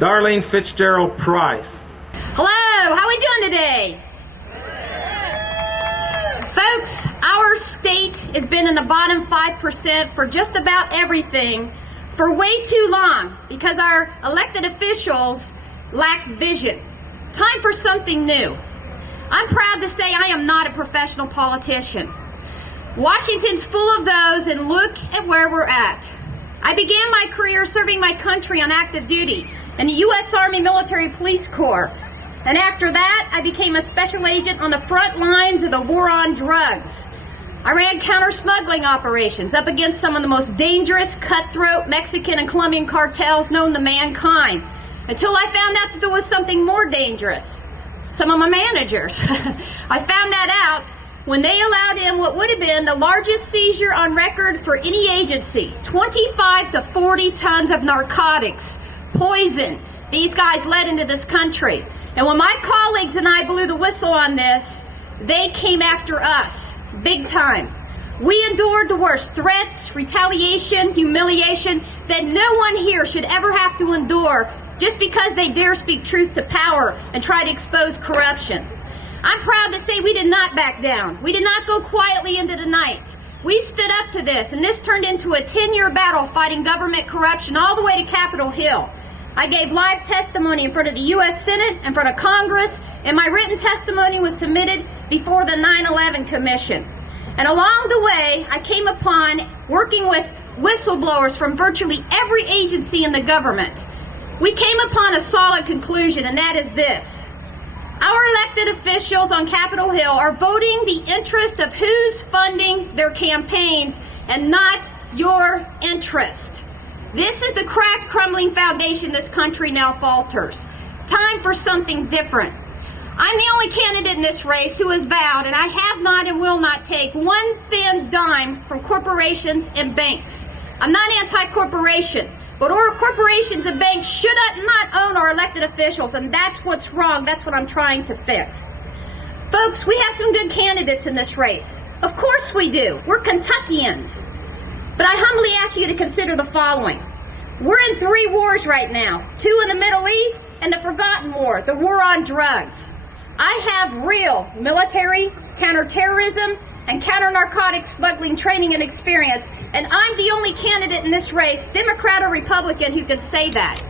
Darlene Fitzgerald Price. Hello, how are we doing today? Folks, our state has been in the bottom 5% for just about everything for way too long because our elected officials lack vision. Time for something new. I'm proud to say I am not a professional politician. Washington's full of those, and look at where we're at. I began my career serving my country on active duty in the U.S. Army Military Police Corps. And after that, I became a special agent on the front lines of the war on drugs. I ran counter-smuggling operations up against some of the most dangerous, cutthroat Mexican and Colombian cartels known to mankind, until I found out that there was something more dangerous. Some of my managers. I found that out when they allowed in what would have been the largest seizure on record for any agency, 25 to 40 tons of narcotics, poison, these guys led into this country. And when my colleagues and I blew the whistle on this, they came after us, big time. We endured the worst threats, retaliation, humiliation that no one here should ever have to endure just because they dare speak truth to power and try to expose corruption. I'm proud to say we did not back down. We did not go quietly into the night. We stood up to this, and this turned into a 10-year battle fighting government corruption all the way to Capitol Hill. I gave live testimony in front of the U.S. Senate, in front of Congress, and my written testimony was submitted before the 9/11 Commission. And along the way, I came upon working with whistleblowers from virtually every agency in the government. We came upon a solid conclusion, and that is this. Our elected officials on Capitol Hill are voting the interest of who's funding their campaigns and not your interest. This is the cracked, crumbling foundation this country now falters. Time for something different. I'm the only candidate in this race who has vowed, and I have not and will not take one thin dime from corporations and banks. I'm not anti-corporation, but our corporations and banks should not own our elected officials, and that's what's wrong. That's what I'm trying to fix. Folks, we have some good candidates in this race. Of course we do. We're Kentuckians. But I humbly ask you to consider the following. We're in 3 wars right now, 2 in the Middle East and the forgotten war, the war on drugs. I have real military, counterterrorism, and counter-narcotic smuggling training and experience, and I'm the only candidate in this race, Democrat or Republican, who can say that.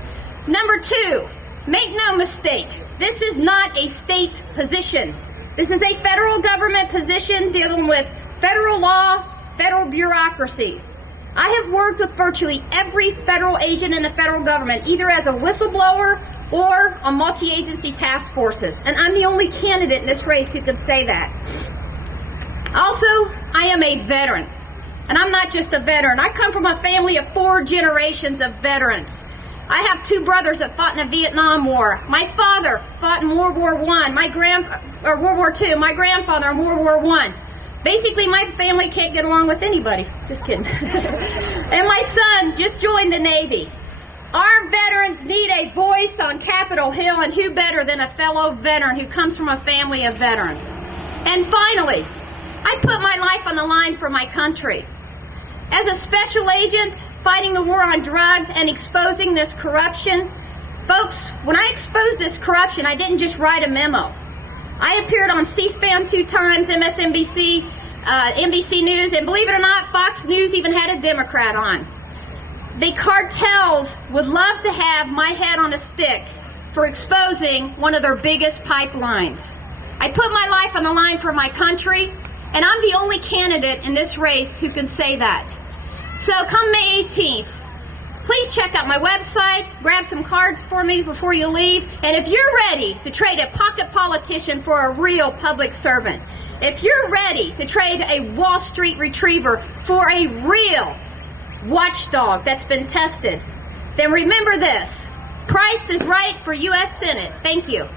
Number 2, make no mistake, this is not a state position. This is a federal government position dealing with federal law, federal bureaucracies. I have worked with virtually every federal agent in the federal government, either as a whistleblower or on multi-agency task forces, and I'm the only candidate in this race who can say that. Also, I am a veteran, and I'm not just a veteran. I come from a family of 4 generations of veterans. I have 2 brothers that fought in the Vietnam War. My father fought in World War I, World War II, my grandfather in World War I. Basically, my family can't get along with anybody. Just kidding. And my son just joined the Navy. Our veterans need a voice on Capitol Hill, and who better than a fellow veteran who comes from a family of veterans. And finally, I put my life on the line for my country. As a special agent fighting the war on drugs and exposing this corruption, folks, when I exposed this corruption, I didn't just write a memo. I appeared on C-SPAN 2 times, MSNBC, NBC News, and believe it or not, Fox News even had a Democrat on. The cartels would love to have my head on a stick for exposing one of their biggest pipelines. I put my life on the line for my country, and I'm the only candidate in this race who can say that. So come May 18th, please check out my website, grab some cards for me before you leave, and if you're ready to trade a pocket politician for a real public servant, if you're ready to trade a Wall Street retriever for a real watchdog that's been tested, then remember this, Price is right for U.S. Senate. Thank you.